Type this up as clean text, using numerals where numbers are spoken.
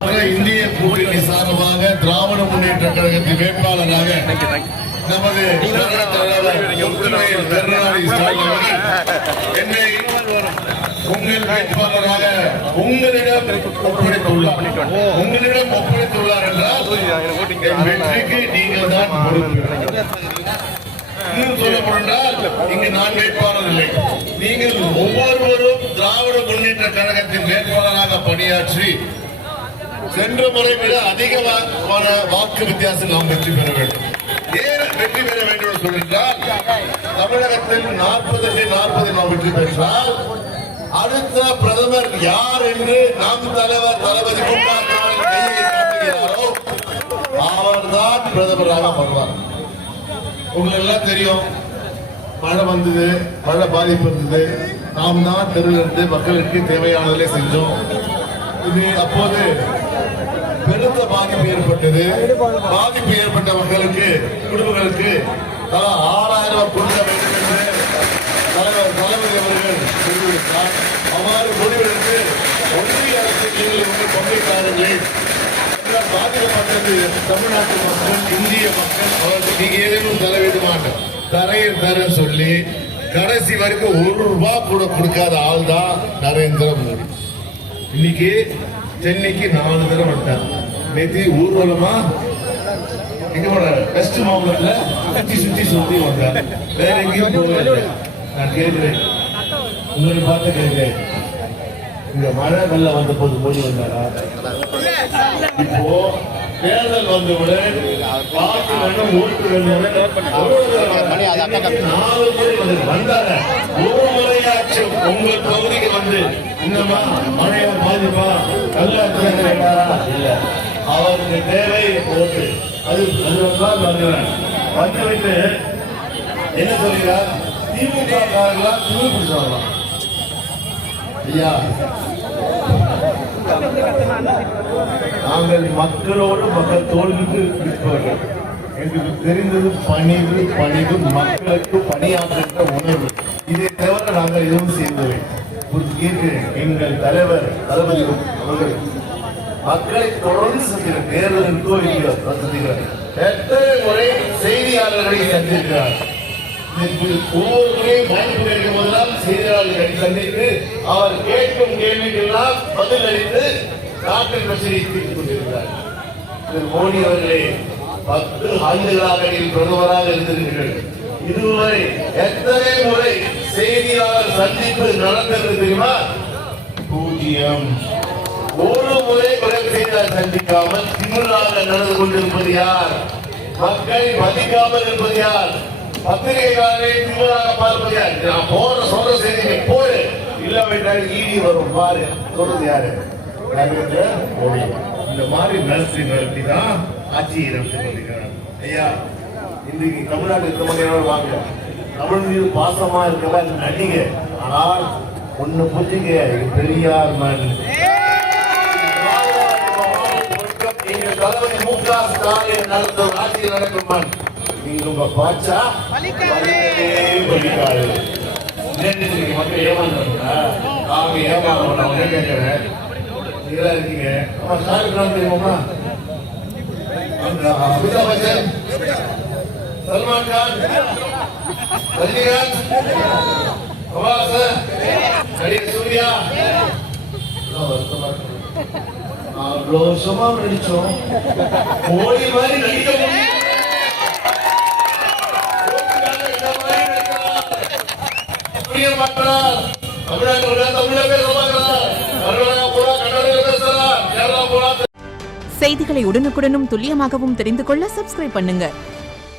இந்திய கூட்டணி சார்பாக திராவிட முன்னேற்ற கழகத்தின் வேட்பாளராக நமது என்னை உங்கள் வேட்பாளராக உங்களிடம் ஒப்படைத்துள்ளார் என்றால் வெற்றிக்கு நீங்கள் தான் பொறுப்பு. இன்னும் சொல்லப்போனால் இங்கு நான் வேட்பாளர் இல்லை, நீங்கள் ஒவ்வொருவரும் திராவிட முன்னேற்ற கழகத்தின் வேட்பாளராக பணியாற்றி சென்ற முறை விட அதிகமான வாக்கு வித்தியாசம் நாம் வெற்றி பெற வேண்டும். ஏன் வெற்றி பெற வேண்டும் என்று சொல்லிட்டால், தமிழகத்தில் 40-40 நாம் வெற்றி பெற்றால் அடுத்த பிரதமர் யார் என்று நம் தலைவர் தளபதி காட்டுகிறாரோ அவர்தான் பிரதமராக வருவார். உங்களுக்கு எல்லாம் தெரியும், மழை வந்தது, மழை பாதிப்பு இருந்தது, நாம் தான் தெருவில் இருந்து மக்களுக்கு தேவையானதிலே செஞ்சோம். இது அப்போது பெருத்த பாதிப்பு ஏற்பட்டது. பாதிப்பு ஏற்பட்ட மக்களுக்கு, குடும்பங்களுக்கு தலா 6000 கொடுக்க வேண்டும் என்று தலைவர் தளபதி அவர்கள் தெரிவித்தார். அவ்வாறு முடிவெடுத்து ஒன்றிய அரசு பங்கேற்றார்களே பாதிக்கப்பட்டது தமிழ்நாட்டு மக்கள், இந்திய மக்கள். அவர்களுக்கு ஏதேனும் தர வேண்டுமான தரையில் தர சொல்லி கடைசி வரைக்கும் 1 ரூபாய் கூட கொடுக்காத ஆள் தான் நரேந்திர மோடி. இன்னைக்கு சென்னைக்கு 4 தடவை வந்துட்டார். நேற்று ஊர்வலமா எங்க போன வெஸ்ட் மாவட்டத்துல சுத்தி வந்தார். வேற எங்கேயும் போகல. நான் கேட்கிறேன், உங்களை பார்த்து கேட்கிறேன், இந்த மழை வெள்ளம் வந்த போது மோடி வந்தாரா? இப்போ தேர்தல் வந்தவுடன் பாட்டு வேணும், ஓட்டு வேணும், 4 முறை வந்தார. ஒரு முறையாச்சு உங்கள் பகுதிக்கு வந்து இன்னமா மழையை பாதிப்பா நல்லா இல்ல, அவருக்கு தேவை ஓட்டு. அது வந்துவிட்டு என்ன சொல்கிறார்? திமுக காரர்களாம் திமுக பிடிச்சாங்களாம். ஐயா, நாங்கள் மக்களோடு மக்கள் தோல்விக்கு இருப்பவர்கள். எங்களுக்கு தெரிந்தது பணிவு, மக்களுக்கு பணியாற்றுகின்ற உணர்வு. இதை தவிர நாங்கள் எதுவும் செய்தவை. எங்கள் தலைவர் தளபதி அவர்கள் மக்களை தொடர்ந்து சந்திக்கிற தேர்தல் இருக்கோ இல்லையோ சந்திக்கிறார். எத்தனை முறை செய்தியாளர்களை சந்திக்கிறார். ஒவ்வொரு முறையும் வாய்ப்பு கிடைக்கும் போதெல்லாம் செய்தியாளர்களை சந்தித்து அவர் கேட்கும் கேள்விக்கெல்லாம் பதில் அளித்து நாட்டின் பிரச்சனையை தீர்த்துக் கொண்டிருக்கிறார். மோடி அவர்களே, 10 ஆண்டுகளாக நீங்கள் பிரதமராக இருந்திருக்கிறீர்கள். இதுவரை எத்தனை முறை செய்தியாளர் சந்திப்பு நடந்தது தெரியுமா? 0. ஒரு முறை பிறகு செய்தியாளர் சந்திக்காமல் திமிராக நடந்து கொண்டிருப்பது யார்? மக்களை மதிக்காமல் இருப்பது யார்? பத்திரிகைக்காரரை திமிராக பார்ப்பது யார்? நான் சொல்ற செய்தியை போடு, இல்லாவிட்டால் ஈடி வரும் பாரு. சொல்றது யாரு? மோடி. இந்த மாதிரி நடத்தி தான் ஆட்சியை நடத்தி கொண்டிருக்கிறார். ஐயா, இன்றைக்கு தமிழ்நாட்டு இருக்கிறவங்க வாங்க, தமிழ் மீது பாசமா இருக்கலாம் நடிகை. ஆனால் ஒண்ணு புரிஞ்சுக்க, பெரியார் மண். தளபதி மு.க. ஸ்டாலின் நடத்தும் ஆட்சியில் நடக்கும் மண். நீங்க உங்க பாச்சா பலிக்காது. மக்கள் ஏமாந்தாங்க, அவங்க ஏமாறோம். நான் கேட்கிறேன், நீங்களா இருக்கீங்க. ஸ்டாலின் தெரியுமா? அமிதாப் பச்சன், சல்மான் கான், ரஜினிகாந்த், கமல்ஹாசன், நடிகர் சூர்யா, அவ்வளோ வருஷமா நடிச்சோம். மோடி மாதிரி நடிக்க முடியும். செய்திகளை உடனுக்குடனும் துல்லியமாகவும் தெரிந்து கொள்ள சப்ஸ்கிரைப் பண்ணுங்க.